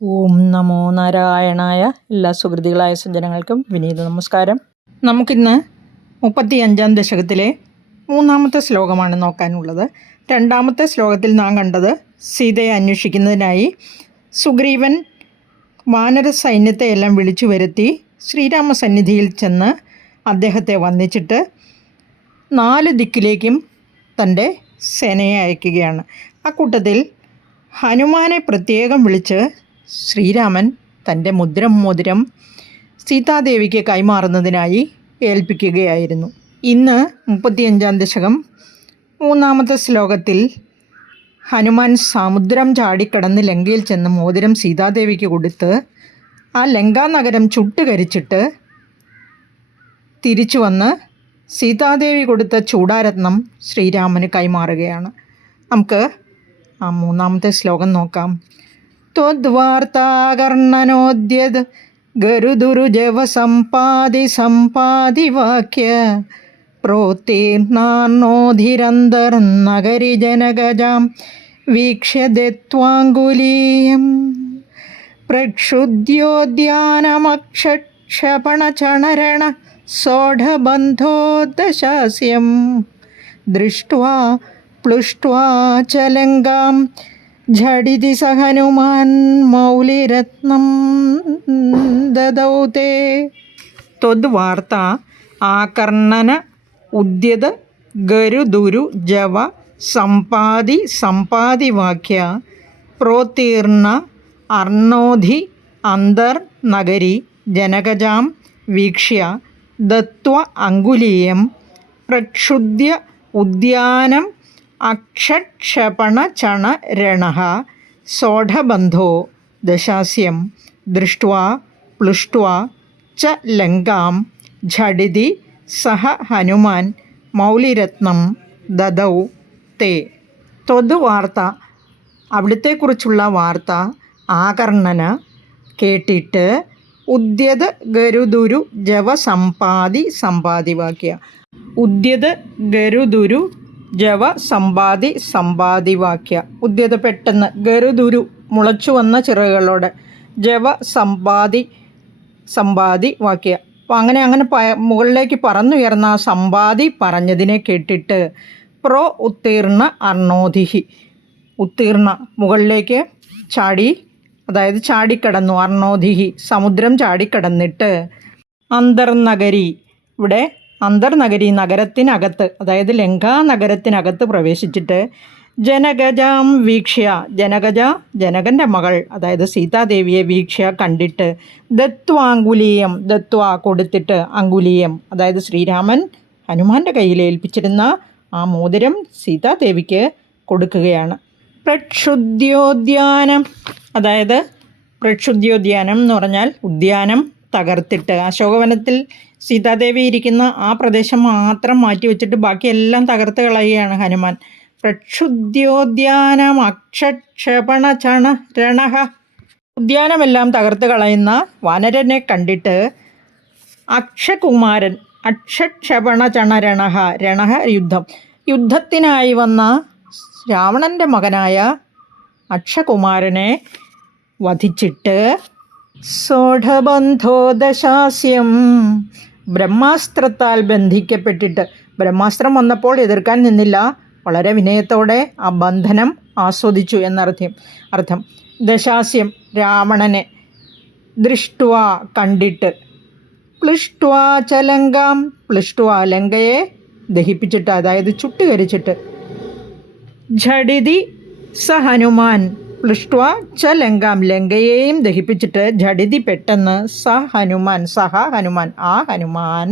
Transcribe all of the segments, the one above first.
ഓം നമോ നാരായണായ. എല്ലാ സുഹൃത്തുക്കളായ സജ്ജനങ്ങൾക്കും വിനീത നമസ്കാരം. നമുക്കിന്ന് 35-ാം ദശകത്തിലെ 3-ാമത്തെ ശ്ലോകമാണ് നോക്കാനുള്ളത്. 2-ാമത്തെ ശ്ലോകത്തിൽ നാം കണ്ടത് സീതയെ അന്വേഷിക്കുന്നതിനായി സുഗ്രീവൻ വാനര സൈന്യത്തെയെല്ലാം വിളിച്ചു വരുത്തി ശ്രീരാമസന്നിധിയിൽ ചെന്ന് അദ്ദേഹത്തെ വന്ദിച്ചിട്ട് 4 ദിക്കിലേക്കും തൻ്റെ സേനയെ അയക്കുകയാണ്. അക്കൂട്ടത്തിൽ ഹനുമാനെ പ്രത്യേകം വിളിച്ച് ശ്രീരാമൻ തൻ്റെ മോതിരം സീതാദേവിക്ക് കൈമാറുന്നതിനായി ഏൽപ്പിക്കുകയായിരുന്നു. ഇന്ന് 35-ാം ദശകം 3-ാമത്തെ ശ്ലോകത്തിൽ ഹനുമാൻ സമുദ്രം ചാടിക്കടന്ന് ലങ്കയിൽ ചെന്ന് മോതിരം സീതാദേവിക്ക് കൊടുത്ത് ആ ലങ്കാനഗരം ചുട്ടുകരിച്ചിട്ട് തിരിച്ചു വന്ന് സീതാദേവി കൊടുത്ത ചൂടാരത്നം ശ്രീരാമന് കൈമാറുകയാണ്. നമുക്ക് ആ 3-ാമത്തെ ശ്ലോകം നോക്കാം. ത്വദ്വാർത്താകർണനോദ്യത് ഗരുദുരുജവ സമ്പാതി വാക്യ പ്രോത്തീർണോധിരന്തർനഗരി ജനഗജാം വീക്ഷ്യദത്വാങ്കുലീയം പ്രക്ഷുദ്യോദ്യാനമക്ഷക്ഷപണചണരണ സോഢബന്ധോ ദശാസ്യം ദൃഷ്ട്വാ പ്ലുഷ്ട്വാ ച ലങ്കാം ഝടിതി സ ഹനുമാൻ മൗലിരത്നം ദദൗ തേ. ത്വദ്വാർത്ത ആകർണന ഉദ്യത് ഗരുദുരു ജവ സമ്പാതി വാക്യ പ്രോത്തീർണ അർണോധി അന്തർനഗരി ജനകജാം വീക്ഷ്യ ദത്വ അങ്കുലീയം പ്രക്ഷുദ്യ ഉദ്യാനം അക്ഷക്ഷപണചണരണഃ സോഢബന്ധോ ദശാസ്യം ദൃഷ്ട്വാ പ്ലുഷ്ട്വാ ച ലങ്കാം ഝടിതി സഹ ഹനുമാൻ മൗലിരത്നം ദദൗ തേ. ത്വത് വാർത്ത, അവിടുത്തെക്കുറിച്ചുള്ള വാർത്ത ആകർണന കേട്ടിട്ട് ഉദ്യത് ഗരുദുരു ജവ സമ്പാതി വാക്യ. ഉദ്യത് ഗരുദുരു ജവ സമ്പാതി വാക്യ. ഉദ്യത് പെട്ടെന്ന്, ഗരുദുരു മുളച്ചു വന്ന ചിറകുകളോടെ, ജവ സമ്പാതി വാക്യ. അപ്പോൾ അങ്ങനെ മുകളിലേക്ക് പറന്നുയർന്ന ആ സമ്പാതി പറഞ്ഞതിനെ കേട്ടിട്ട് ഉത്തീർണ അർണോധിഹി, ഉത്തീർണ മുകളിലേക്ക് ചാടി, അതായത് ചാടിക്കടന്നു, അർണോധിഹി സമുദ്രം ചാടിക്കടന്നിട്ട് അന്തർനഗരി, ഇവിടെ അന്തർനഗരി നഗരത്തിനകത്ത്, അതായത് ലങ്കാ നഗരത്തിനകത്ത് പ്രവേശിച്ചിട്ട് ജനകജാം വീക്ഷ്യ, ജനകൻ്റെ മകൾ, അതായത് സീതാദേവിയെ വീക്ഷ്യ കണ്ടിട്ട് ദത്വാങ്കുലീയം, കൊടുത്തിട്ട് അങ്കുലീയം, അതായത് ശ്രീരാമൻ ഹനുമാൻ്റെ കയ്യിൽ ഏൽപ്പിച്ചിരുന്ന ആ മോതിരം സീതാദേവിക്ക് കൊടുക്കുകയാണ്. പ്രക്ഷുദ്യോദ്യാനം, അതായത് പ്രക്ഷുദ്യോദ്യാനം എന്ന് പറഞ്ഞാൽ ഉദ്യാനം തകർത്തിട്ട്, അശോകവനത്തിൽ സീതാദേവി ഇരിക്കുന്ന ആ പ്രദേശം മാത്രം മാറ്റി വെച്ചിട്ട് ബാക്കിയെല്ലാം തകർത്ത് കളയുകയാണ് ഹനുമാൻ. പ്രക്ഷുദ്യോദ്യാനം അക്ഷക്ഷപണചണരണഃ, ഉദ്യാനമെല്ലാം തകർത്ത് കളയുന്ന വാനരനെ കണ്ടിട്ട് അക്ഷകുമാരൻ, അക്ഷക്ഷപണചണരണഃ, രണഃ യുദ്ധത്തിനായി വന്ന രാവണൻ്റെ മകനായ അക്ഷകുമാരനെ വധിച്ചിട്ട് സോഢബന്ധോ ദശാസ്യം, ബ്രഹ്മാസ്ത്രത്താൽ ബന്ധിക്കപ്പെട്ടിട്ട്, ബ്രഹ്മാസ്ത്രം വന്നപ്പോൾ എതിർക്കാൻ നിന്നില്ല, വളരെ വിനയത്തോടെ ആ ബന്ധനം ആസ്വദിച്ചു എന്നർത്ഥം. ദശാസ്യം രാവണനെ, ദൃഷ്ട്വാ കണ്ടിട്ട്, പ്ലുഷ്ട്വാ ച ലങ്കാം, പ്ലുഷ്ട്വാ ലങ്കയെ ദഹിപ്പിച്ചിട്ട്, അതായത് ചുട്ടുകരിച്ചിട്ട്, ഝടിതി സ ഹനുമാൻ, പ്ലുഷ്ട്വാ ച ലങ്കാം ലങ്കയെയും ദഹിപ്പിച്ചിട്ട്, ഝടിതി പെട്ടെന്ന്, സഹ ഹനുമാൻ ആ ഹനുമാൻ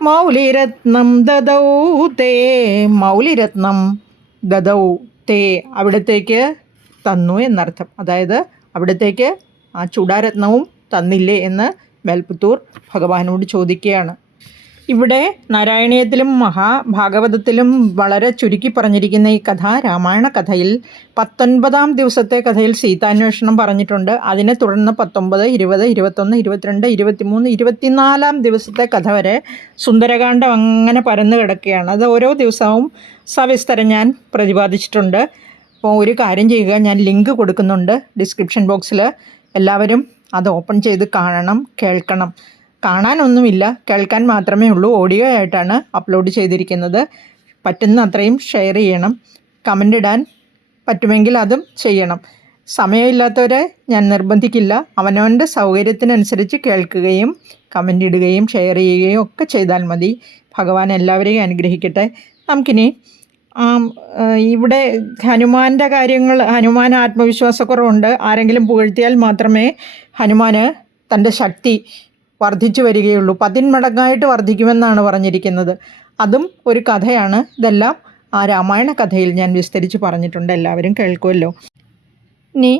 മൗലിരത്നം ദദൗ തേ, മൗലിരത്നം ദദൗ തേ അവിടത്തേക്ക് തന്നു എന്നർത്ഥം. അതായത് അവിടത്തേക്ക് ആ ചൂടാരത്നവും തന്നില്ലേ എന്ന് മേൽപ്പത്തൂർ ഭഗവാനോട് ചോദിക്കുകയാണ്. ഇവിടെ നാരായണീയത്തിലും മഹാഭാഗവതത്തിലും വളരെ ചുരുക്കി പറഞ്ഞിരിക്കുന്ന ഈ കഥ, രാമായണ കഥയിൽ 19-ാം ദിവസത്തെ കഥയിൽ സീതാന്വേഷണം പറഞ്ഞിട്ടുണ്ട്. അതിനെ തുടർന്ന് 19, 20, 21, 22, 23, 24-ാം ദിവസത്തെ കഥ വരെ സുന്ദരകാന്ഡം അങ്ങനെ പരന്നു കിടക്കുകയാണ്. അത് ഓരോ ദിവസവും സവിസ്തരം ഞാൻ പ്രതിപാദിച്ചിട്ടുണ്ട്. അപ്പോൾ ഒരു കാര്യം ചെയ്യുക, ഞാൻ ലിങ്ക് കൊടുക്കുന്നുണ്ട് ഡിസ്ക്രിപ്ഷൻ ബോക്സിൽ. എല്ലാവരും അത് ഓപ്പൺ ചെയ്ത് കാണണം, കേൾക്കണം. കാണാനൊന്നുമില്ല, കേൾക്കാൻ മാത്രമേ ഉള്ളൂ. ഓഡിയോ ആയിട്ടാണ് അപ്ലോഡ് ചെയ്തിരിക്കുന്നത്. പറ്റുന്ന അത്രയും ഷെയർ ചെയ്യണം. കമൻ്റ് ഇടാൻ പറ്റുമെങ്കിൽ അതും ചെയ്യണം. സമയമില്ലാത്തവരെ ഞാൻ നിർബന്ധിക്കില്ല. അവനവൻ്റെ സൗകര്യത്തിനനുസരിച്ച് കേൾക്കുകയും കമൻ്റ് ഇടുകയും ഷെയർ ചെയ്യുകയും ഒക്കെ ചെയ്താൽ മതി. ഭഗവാൻ എല്ലാവരെയും അനുഗ്രഹിക്കട്ടെ. നമുക്കിനി ഇവിടെ ഹനുമാൻ്റെ കാര്യങ്ങൾ, ഹനുമാൻ ആത്മവിശ്വാസക്കുറവുണ്ട്. ആരെങ്കിലും പുകഴ്ത്തിയാൽ മാത്രമേ ഹനുമാന് തൻ്റെ ശക്തി വർദ്ധിച്ചു വരികയുള്ളൂ. 10 മടങ്ങായിട്ട് വർദ്ധിക്കുമെന്നാണ് പറഞ്ഞിരിക്കുന്നത്. അതും ഒരു കഥയാണ്. ഇതെല്ലാം ആ രാമായണ കഥയിൽ ഞാൻ വിസ്തരിച്ച് പറഞ്ഞിട്ടുണ്ട്. എല്ലാവരും കേൾക്കുമല്ലോ. ഇനി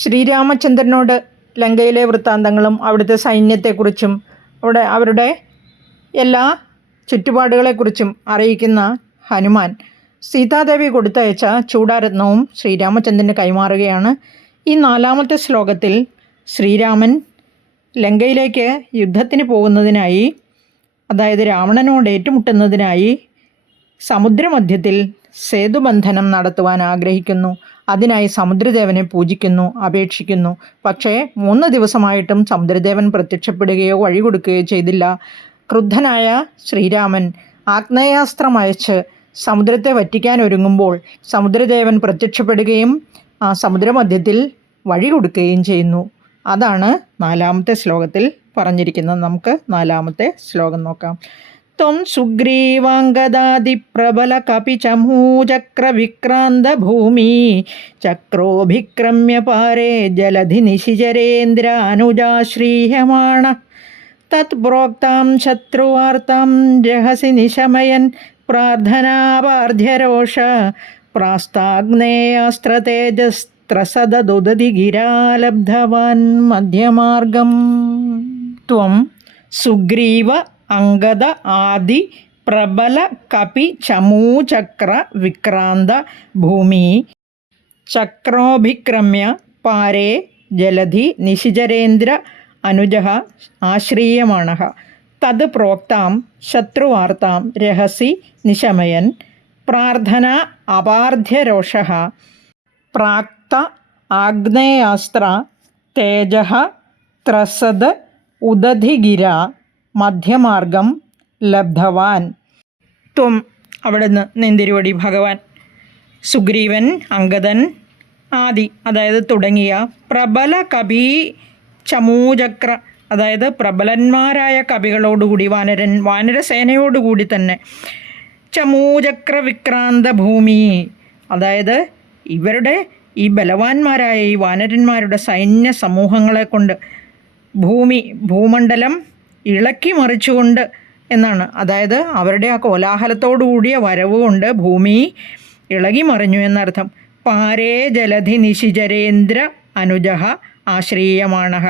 ശ്രീരാമചന്ദ്രനോട് ലങ്കയിലെ വൃത്താന്തങ്ങളും അവിടുത്തെ സൈന്യത്തെക്കുറിച്ചും അവരുടെ എല്ലാ ചുറ്റുപാടുകളെക്കുറിച്ചും അറിയിക്കുന്ന ഹനുമാൻ സീതാദേവി കൊടുത്തയച്ച ചൂടാരത്നവും ശ്രീരാമചന്ദ്രന് കൈമാറുകയാണ്. ഈ 4-ാമത്തെ ശ്ലോകത്തിൽ ശ്രീരാമൻ ലങ്കയിലേക്ക് യുദ്ധത്തിന് പോകുന്നതിനായി, അതായത് രാവണനോട് ഏറ്റുമുട്ടുന്നതിനായി സമുദ്രമധ്യത്തിൽ സേതുബന്ധനം നടത്തുവാൻ ആഗ്രഹിക്കുന്നു. അതിനായി സമുദ്രദേവനെ പൂജിക്കുന്നു, അപേക്ഷിക്കുന്നു. പക്ഷേ 3 ദിവസമായിട്ടും സമുദ്രദേവൻ പ്രത്യക്ഷപ്പെടുകയോ വഴി കൊടുക്കുകയോ ചെയ്തില്ല. ക്രുദ്ധനായ ശ്രീരാമൻ ആഗ്നേയാസ്ത്രം അയച്ച് സമുദ്രത്തെ വറ്റിക്കാൻ ഒരുങ്ങുമ്പോൾ സമുദ്രദേവൻ പ്രത്യക്ഷപ്പെടുകയും ആ സമുദ്രമധ്യത്തിൽ വഴി കൊടുക്കുകയും ചെയ്യുന്നു. അതാണ് 4-ാമത്തെ ശ്ലോകത്തിൽ പറഞ്ഞിരിക്കുന്നത്. നമുക്ക് 4-ാമത്തെ ശ്ലോകം നോക്കാം. ത്വം സുഗ്രീവാംഗദാദിപ്രബല കപിചമൂചക്രവിക്രാന്ത ഭൂമി ചക്രോഭിക്രമ്യ പാരേ ജലധി നിശിചരേന്ദ്ര അനുജാശ്രീയമാണ തത് പ്രോക്താം ശത്രുവാർത്താം രഹസി നിശമയൻ പ്രാർത്ഥനാപാർധ്യരോഷ പ്രാസ്താഗ്നേയാസ്ത്രതേജസ്ത്രസദുദതി ഗിരാലബ്ധവാൻ മധ്യമാർഗം. ത്വം സുഗ്രീവ അംഗദ ആദി പ്രബല കപി ചമൂചക്ര വിക്രാന്ത ഭൂമി ചക്രോഭിക്രമ്യ പാരേ ജലധി നിശിചരേന്ദ്ര അനുജഃ ആശ്രീയമാണഃ തത് പ്രോക്താം ശത്രുവാർത്താം രഹസി നിശമയൻ പ്രാർത്ഥന അപാർധ്യരോഷഃ പ്രാക്ത ആഗ്നേയാസ്ത്ര തേജഃ ത്രസദ് ഉദധിഗിര മധ്യമാർഗം ലബ്ധവാൻ. ത്വം, അവിടുന്ന് നിന്തിരുവടി ഭഗവാൻ, സുഗ്രീവൻ, അംഗദൻ, ആദി അതായത് തുടങ്ങിയ പ്രബല കപി ചമൂചക്ര അതായത് പ്രബലന്മാരായ കവികളോടുകൂടി വാനരസേനയോടുകൂടി തന്നെ ചമൂചക്ര വിക്രാന്ത ഭൂമി അതായത് ഇവരുടെ ഈ ബലവാന്മാരായ ഈ വാനരന്മാരുടെ സൈന്യ സമൂഹങ്ങളെ കൊണ്ട് ഭൂമണ്ഡലം ഇളക്കി മറിച്ചുകൊണ്ട് എന്നാണ്. അതായത് അവരുടെ ആ കോലാഹലത്തോടു കൂടിയ വരവ് കൊണ്ട് ഭൂമി ഇളകി മറിഞ്ഞു എന്നർത്ഥം. പാരേ ജലധി നിശിചരേന്ദ്ര അനുജഃ ആശ്രീയമാണഃ.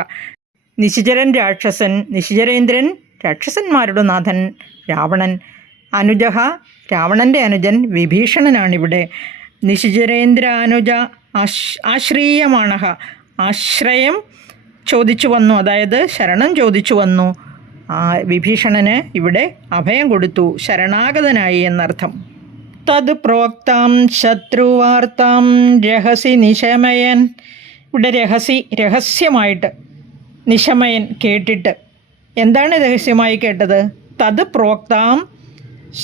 നിശിചരേന്ദ്രൻ രാക്ഷസന്മാരുടെ നാഥൻ രാവണൻ. അനുജഃ രാവണൻ്റെ അനുജൻ വിഭീഷണനാണിവിടെ. നിശിചരേന്ദ്ര അനുജ ആശ്രീയമാണഃ ആശ്രയം ചോദിച്ചു വന്നു, അതായത് ശരണം ചോദിച്ചു വന്നു. വിഭീഷണന് ഇവിടെ അഭയം കൊടുത്തു, ശരണാഗതനായി എന്നർത്ഥം. തത് പ്രോക്താം ശത്രുവാർത്താം രഹസി നിശമയൻ. ഇവിടെ രഹസ്യമായിട്ട് നിശമയൻ കേട്ടിട്ട്. എന്താണ് രഹസ്യമായി കേട്ടത്? തത് പ്രോക്താം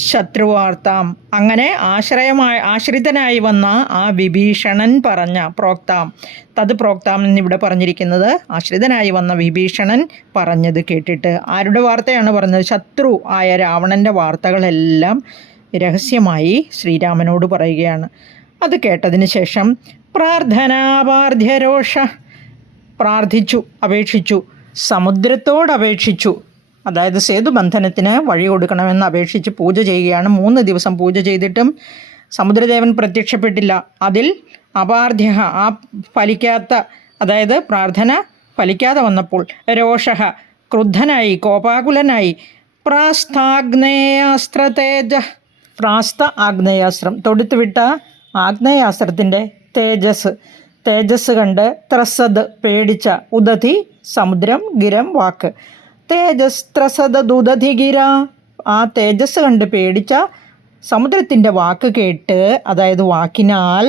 ശത്രുവാർത്താം, അങ്ങനെ ആശ്രിതനായി വന്ന ആ വിഭീഷണൻ പറഞ്ഞ തത് പ്രോക്താം എന്നിവിടെ പറഞ്ഞിരിക്കുന്നത് ആശ്രിതനായി വന്ന വിഭീഷണൻ പറഞ്ഞത് കേട്ടിട്ട്. ആരുടെ വാർത്തയാണ് പറഞ്ഞത്? ശത്രു ആയ രാവണൻ്റെ വാർത്തകളെല്ലാം രഹസ്യമായി ശ്രീരാമനോട് പറയുകയാണ്. അത് കേട്ടതിന് ശേഷം പ്രാർത്ഥനാപാർധ്യരോഷ അപേക്ഷിച്ചു, സമുദ്രത്തോടപേക്ഷിച്ചു. അതായത് സേതുബന്ധനത്തിന് വഴി കൊടുക്കണമെന്ന് അപേക്ഷിച്ച് പൂജ ചെയ്യുകയാണ്. 3 ദിവസം പൂജ ചെയ്തിട്ടും സമുദ്രദേവൻ പ്രത്യക്ഷപ്പെട്ടില്ല. അതിൽ അപാർധ്യ ആ ഫലിക്കാത്ത, അതായത് പ്രാർത്ഥന ഫലിക്കാതെ വന്നപ്പോൾ രോഷഃ ക്രുദ്ധനായി, കോപാകുലനായി. പ്രാസ്ത ആഗ്നേയാസ്ത്രം തൊടുത്തുവിട്ട ആഗ്നേയാസ്ത്രത്തിൻ്റെ തേജസ് കണ്ട് ത്രസദ് പേടിച്ച, ഉദധി സമുദ്രം, ഗിരം വാക്ക്. ത്രസദുദധി ഗിര ആ തേജസ് കണ്ട് പേടിച്ച സമുദ്രത്തിൻ്റെ വാക്ക് കേട്ട്, അതായത് വാക്കിനാൽ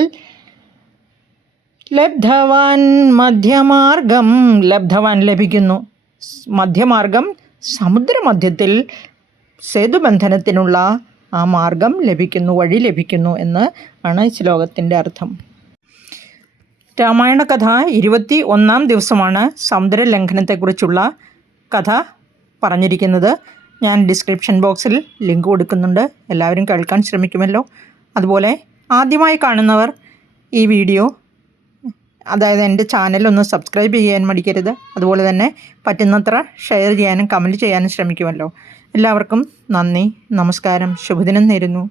ലബ്ധവാൻ മധ്യമാർഗം, ലബ്ധവാൻ ലഭിക്കുന്നു, മധ്യമാർഗം സമുദ്രമധ്യത്തിൽ സേതുബന്ധനത്തിനുള്ള ആ മാർഗം ലഭിക്കുന്നു, വഴി ലഭിക്കുന്നു എന്ന് ആണ് ഈ ശ്ലോകത്തിൻ്റെ അർത്ഥം. രാമായണ കഥ 21-ാം ദിവസമാണ് സമുദ്രലംഘനത്തെക്കുറിച്ചുള്ള കഥ പറഞ്ഞിരിക്കുന്നത്. ഞാൻ ഡിസ്ക്രിപ്ഷൻ ബോക്സിൽ ലിങ്ക് കൊടുക്കുന്നുണ്ട്, എല്ലാവരും കേൾക്കാൻ ശ്രമിക്കുമല്ലോ. അതുപോലെ ആദ്യമായി കാണുന്നവർ ഈ വീഡിയോ, അതായത് എൻ്റെ ചാനലൊന്ന് സബ്സ്ക്രൈബ് ചെയ്യാൻ മടിക്കരുത്. അതുപോലെ തന്നെ പറ്റുന്നത്ര ഷെയർ ചെയ്യാനും കമൻറ്റ് ചെയ്യാനും ശ്രമിക്കുമല്ലോ. എല്ലാവർക്കും നന്ദി, നമസ്കാരം, ശുഭദിനം നേരുന്നു.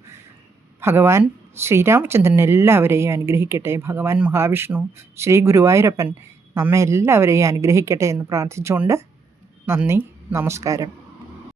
ഭഗവാൻ ശ്രീരാമചന്ദ്രൻ എല്ലാവരെയും അനുഗ്രഹിക്കട്ടെ. ഭഗവാൻ മഹാവിഷ്ണു, ശ്രീ ഗുരുവായൂരപ്പൻ നമ്മെ എല്ലാവരെയും അനുഗ്രഹിക്കട്ടെ എന്ന് പ്രാർത്ഥിച്ചുകൊണ്ട് നന്ദി, നമസ്കാരം.